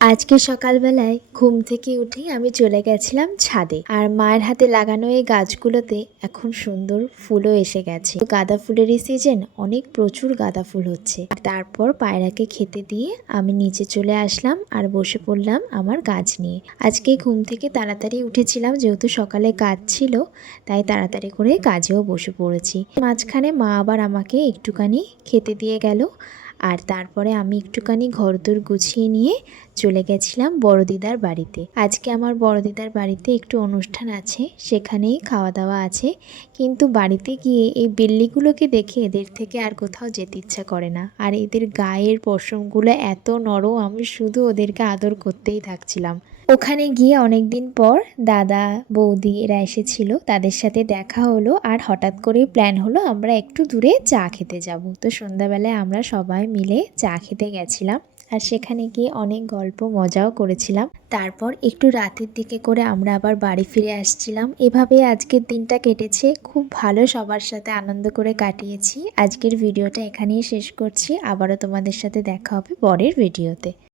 আজকে সকালবেলায় ঘুম থেকে উঠেই আমি চলে গেছিলাম ছাদে। আর মায়ের হাতে লাগানো এই গাছগুলোতে এখন সুন্দর ফুলও এসে গেছে। গাঁদা ফুলেরই সিজন, অনেক প্রচুর গাঁদা ফুল হচ্ছে। তারপর পায়রাকে খেতে দিয়ে আমি নিচে চলে আসলাম আর বসে পড়লাম আমার গাছ নিয়ে। আজকে ঘুম থেকে তাড়াতাড়ি উঠেছিলাম, যেহেতু সকালে কাজ ছিল তাই তাড়াতাড়ি করে কাজেও বসে পড়েছি। মাঝখানে মা আবার আমাকে একটুখানি খেতে দিয়ে গেল। আর তারপরে আমি একটুখানি ঘরদোর গুছিয়ে নিয়ে চলে গেছিলাম বড় দিদার বাড়িতে। আজকে আমার বড় দিদার বাড়িতে একটু অনুষ্ঠান আছে, সেখানেই খাওয়া দাওয়া আছে। কিন্তু বাড়িতে গিয়ে এই বিল্লিগুলোকে দেখে এদের থেকে আর কোথাও যেতে ইচ্ছা করে না। আর এদের গায়ের পশমগুলো এত নরম, আমি শুধু ওদেরকে আদর করতেই থাকছিলাম। ওখানে গিয়ে অনেক দিন পর দাদা বৌদি এরা এসেছিল, তাদের সাথে দেখা হলো। আর হঠাৎ করেই প্ল্যান হলো আমরা একটু দূরে চা খেতে যাব। তো সন্ধ্যাবেলায় আমরা সবাই মিলে চা খেতে গেছিলাম। আর সেখানে গিয়ে অনেক গল্প মজাও করেছিলাম। তারপর একটু রাতের দিকে করে আমরা আবার বাড়ি ফিরে আসছিলাম। এভাবে আজকের দিনটা কেটেছে খুব ভালো, সবার সাথে আনন্দ করে কাটিয়েছি। আজকের ভিডিওটা এখানেই শেষ করছি। আবারও তোমাদের সাথে দেখা হবে পরের ভিডিওতে।